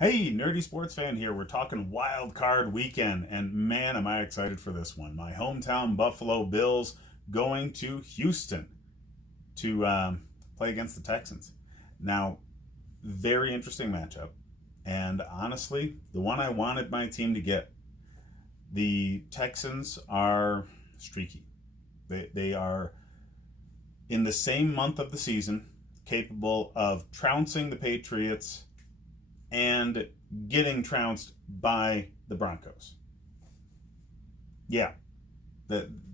Hey, nerdy sports fan here. We're talking wild card weekend, and man, am I excited for this one. My hometown Buffalo Bills going to Houston to play against the Texans. Now, very interesting matchup, and honestly, the one I wanted my team to get. The Texans are streaky. They are in the same month of the season capable of trouncing the Patriots and getting trounced by the Broncos. Yeah,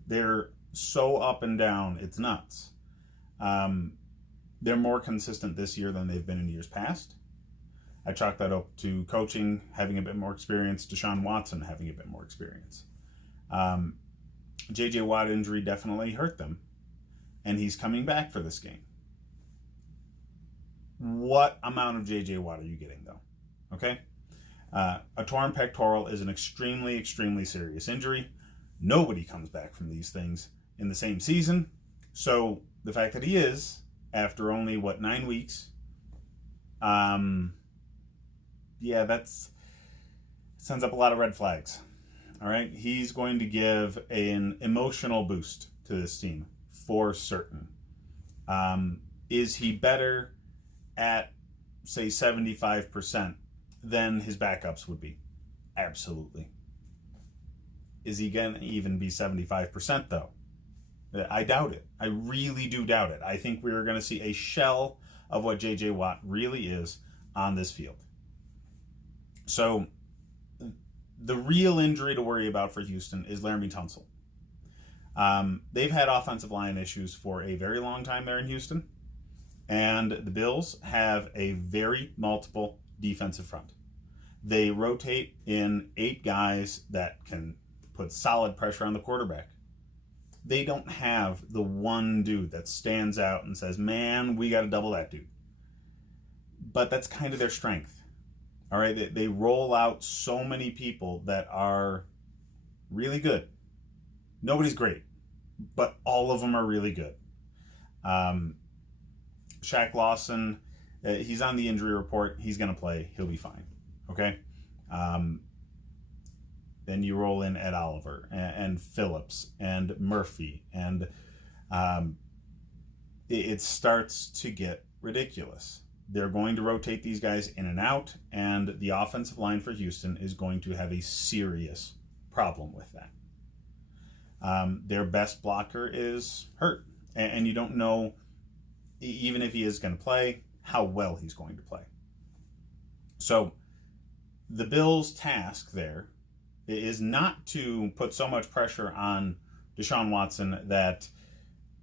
they're so up and down, it's nuts. They're more consistent this year than they've been in years past. I chalk that up to coaching having a bit more experience, Deshaun Watson having a bit more experience. J.J. Watt injury definitely hurt them, and he's coming back for this game. What amount of J.J. Watt are you getting, though? Okay? A torn pectoral is an extremely, extremely serious injury. Nobody comes back from these things in the same season. So the fact that he is, after only, 9 weeks, that sends up a lot of red flags. All right? He's going to give an emotional boost to this team, for certain. Is he better at, say, 75% than his backups would be? Absolutely. Is he going to even be 75%, though? I doubt it. I really do doubt it. I think we're going to see a shell of what J.J. Watt really is on this field. So the real injury to worry about for Houston is Laramie Tunsil. They've had offensive line issues for a very long time there in Houston. And the Bills have a very multiple defensive front. They rotate in 8 guys that can put solid pressure on the quarterback. They don't have the one dude that stands out and says, man, we got to double that dude. But that's kind of their strength. All right, they roll out so many people that are really good. Nobody's great, but all of them are really good. Shaq Lawson, he's on the injury report. He's going to play. He'll be fine. Okay? Then you roll in Ed Oliver and Phillips and Murphy, and it starts to get ridiculous. They're going to rotate these guys in and out, and the offensive line for Houston is going to have a serious problem with that. Their best blocker is hurt, and you don't know, even if he is going to play, how well he's going to play. So the Bills' task there is not to put so much pressure on Deshaun Watson that,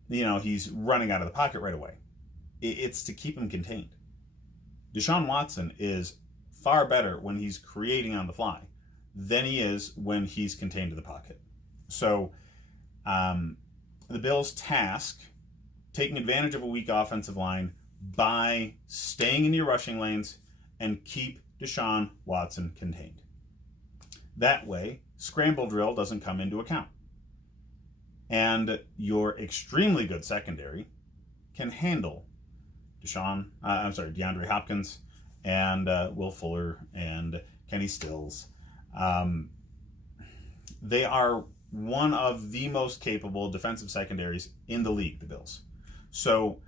he's running out of the pocket right away. It's to keep him contained. Deshaun Watson is far better when he's creating on the fly than he is when he's contained to the pocket. So the Bills' task, taking advantage of a weak offensive line by staying in your rushing lanes and keep Deshaun Watson contained. That way, scramble drill doesn't come into account. And your extremely good secondary can handle DeAndre Hopkins and Will Fuller and Kenny Stills. They are one of the most capable defensive secondaries in the league, the Bills. So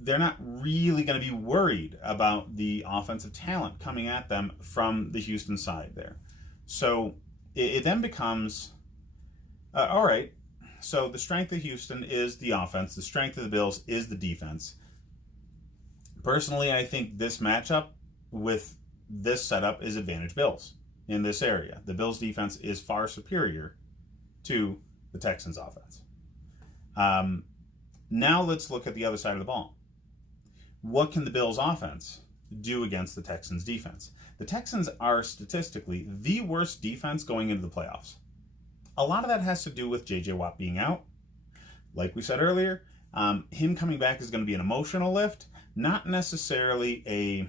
they're not really going to be worried about the offensive talent coming at them from the Houston side there. So it then becomes, all right, so the strength of Houston is the offense. The strength of the Bills is the defense. Personally, I think this matchup with this setup is advantage Bills in this area. The Bills' defense is far superior to the Texans' offense. Now let's look at the other side of the ball. What can the Bills' offense do against the Texans' defense? The Texans are statistically the worst defense going into the playoffs. A lot of that has to do with J.J. Watt being out. Like we said earlier, him coming back is going to be an emotional lift, not necessarily a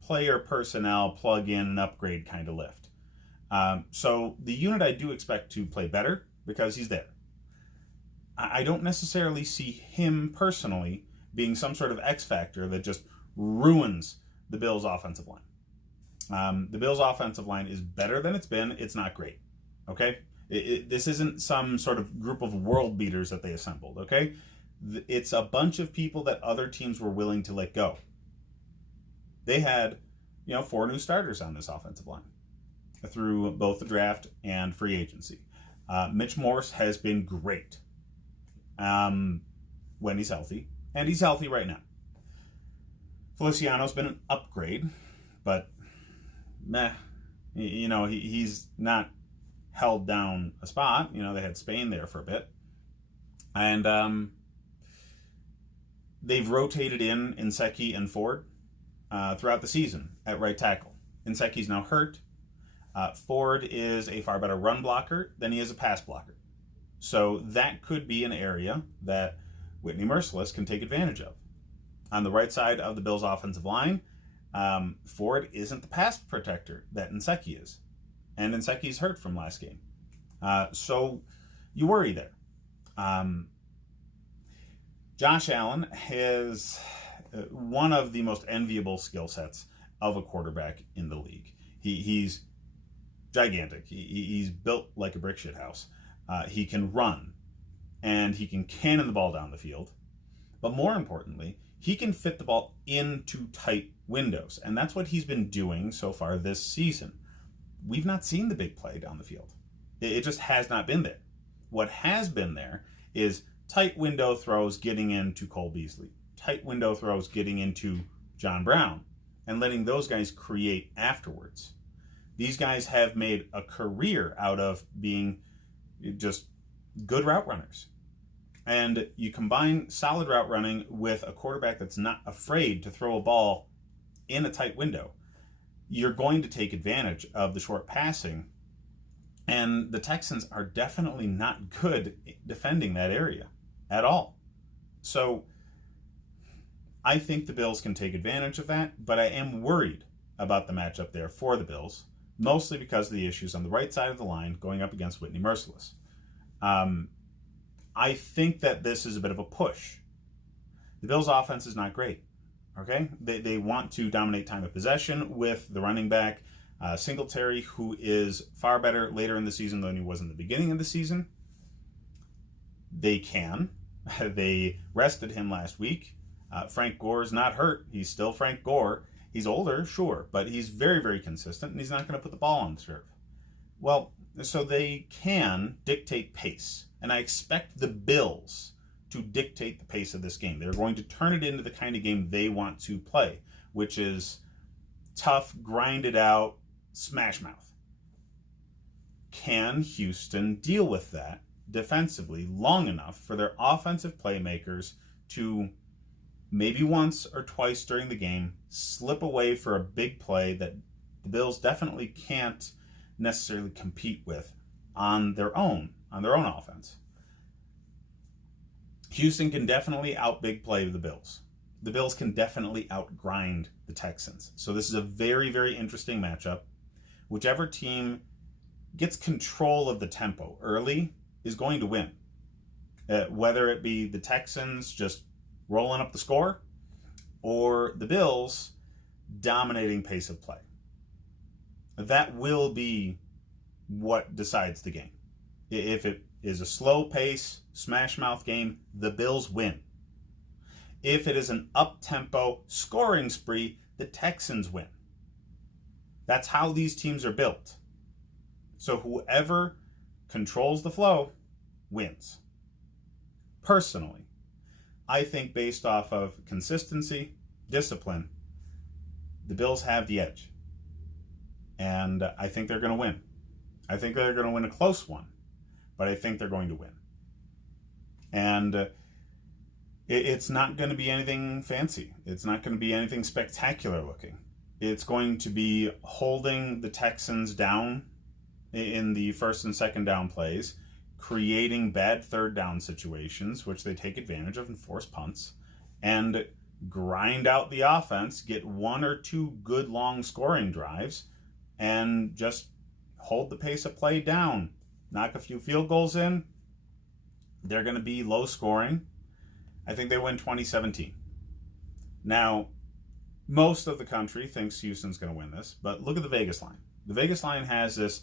player personnel plug-in and upgrade kind of lift. So the unit I do expect to play better because he's there. I don't necessarily see him personally being some sort of X factor that just ruins the Bills' offensive line. The Bills' offensive line is better than it's been. It's not great. Okay? This isn't some sort of group of world beaters that they assembled. Okay? It's a bunch of people that other teams were willing to let go. They had, 4 new starters on this offensive line through both the draft and free agency. Mitch Morse has been great when he's healthy, and he's healthy right now. Feliciano's been an upgrade, but meh. He's not held down a spot. They had Spain there for a bit. And they've rotated in Nsekhe and Ford throughout the season at right tackle. Nseki's now hurt. Ford is a far better run blocker than he is a pass blocker. So that could be an area that Whitney Mercilus can take advantage of. On the right side of the Bills' offensive line, Ford isn't the pass protector that Nsekhe is. And Nseke's hurt from last game. So you worry there. Josh Allen has one of the most enviable skill sets of a quarterback in the league. He's gigantic. He's built like a brick shit house. He can run, and he can cannon the ball down the field. But more importantly, he can fit the ball into tight windows, and that's what he's been doing so far this season. We've not seen the big play down the field. It just has not been there. What has been there is tight window throws getting into Cole Beasley, tight window throws getting into John Brown, and letting those guys create afterwards. These guys have made a career out of being just good route runners. And you combine solid route running with a quarterback that's not afraid to throw a ball in a tight window, you're going to take advantage of the short passing. And the Texans are definitely not good defending that area at all. So I think the Bills can take advantage of that, but I am worried about the matchup there for the Bills, mostly because of the issues on the right side of the line going up against Whitney Mercilus. I think that this is a bit of a push. The Bills' offense is not great. Okay, they want to dominate time of possession with the running back Singletary, who is far better later in the season than he was in the beginning of the season. They can. They rested him last week. Frank Gore's not hurt. He's still Frank Gore. He's older, sure, but he's very, very consistent, and he's not going to put the ball on the turf. Well, so they can dictate pace, and I expect the Bills to dictate the pace of this game. They're going to turn it into the kind of game they want to play, which is tough, grinded out, smash mouth. Can Houston deal with that defensively long enough for their offensive playmakers to maybe once or twice during the game slip away for a big play that the Bills definitely can't necessarily compete with on their own offense? Houston can definitely out big play the Bills. The Bills can definitely outgrind the Texans. So this is a very, very interesting matchup. Whichever team gets control of the tempo early is going to win. Whether it be the Texans just rolling up the score or the Bills dominating pace of play. That will be what decides the game. If it is a slow pace, smash mouth game, the Bills win. If it is an up-tempo scoring spree, the Texans win. That's how these teams are built. So whoever controls the flow wins. Personally, I think based off of consistency, discipline, the Bills have the edge. And I think they're going to win. I think they're going to win a close one, but I think they're going to win. And it's not going to be anything fancy. It's not going to be anything spectacular looking. It's going to be holding the Texans down in the first and second down plays, creating bad third down situations, which they take advantage of and force punts, and grind out the offense, get one or two good long scoring drives, and just hold the pace of play down. Knock a few field goals in. They're going to be low scoring. I think they win 2017. Now, Most of the country thinks Houston's going to win this, but look at the Vegas line. The Vegas line has this,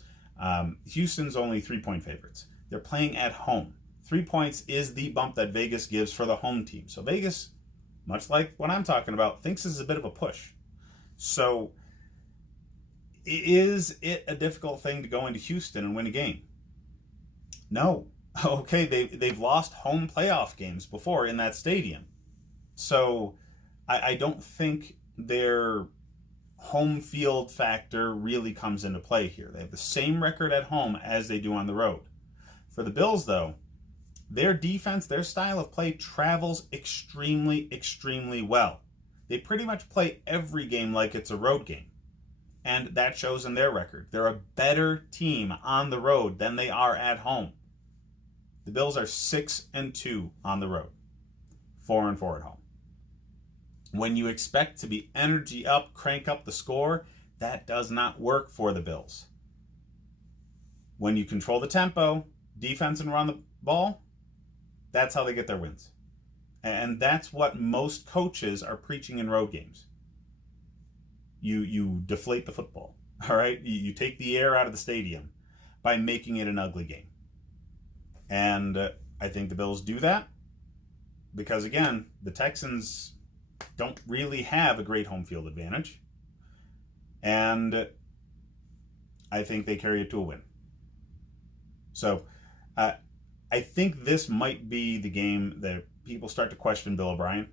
Houston's only 3-point favorites. They're playing at home. 3 points is the bump that Vegas gives for the home team. So Vegas, much like what I'm talking about, thinks this is a bit of a push. So is it a difficult thing to go into Houston and win a game? No. Okay, they've lost home playoff games before in that stadium. So I don't think their home field factor really comes into play here. They have the same record at home as they do on the road. For the Bills, though, their defense, their style of play travels extremely, extremely well. They pretty much play every game like it's a road game. And that shows in their record. They're a better team on the road than they are at home. The Bills are 6-2 on the road, 4-4 at home. When you expect to be energy up, crank up the score, that does not work for the Bills. When you control the tempo, defense, and run the ball, that's how they get their wins. And that's what most coaches are preaching in road games. You deflate the football, all right? You take the air out of the stadium by making it an ugly game. And I think the Bills do that because, again, the Texans don't really have a great home field advantage. And I think they carry it to a win. So I think this might be the game that people start to question Bill O'Brien.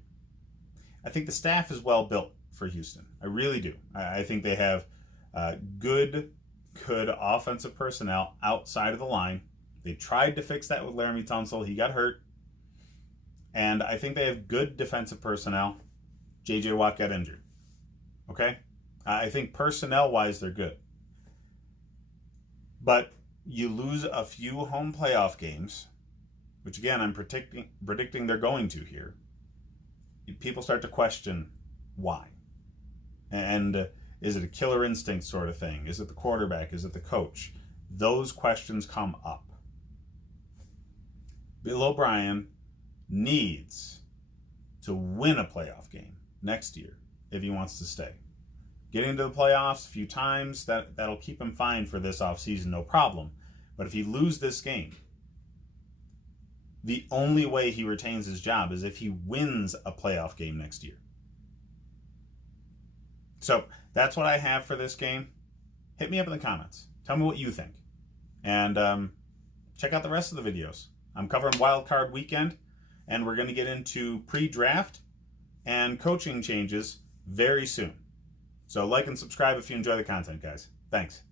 I think the staff is well built for Houston. I really do. I think they have good offensive personnel outside of the line. They tried to fix that with Laramie Tunsil. He got hurt. And I think they have good defensive personnel. J.J. Watt got injured. Okay? I think personnel-wise, they're good. But you lose a few home playoff games, which, again, I'm predicting they're going to here. People start to question why. And is it a killer instinct sort of thing? Is it the quarterback? Is it the coach? Those questions come up. Bill O'Brien needs to win a playoff game next year if he wants to stay. Getting to the playoffs a few times, that'll keep him fine for this offseason, no problem. But if he loses this game, the only way he retains his job is if he wins a playoff game next year. So that's what I have for this game. Hit me up in the comments. Tell me what you think. And check out the rest of the videos. I'm covering Wild Card Weekend, and we're going to get into pre-draft and coaching changes very soon. So like and subscribe if you enjoy the content, guys. Thanks.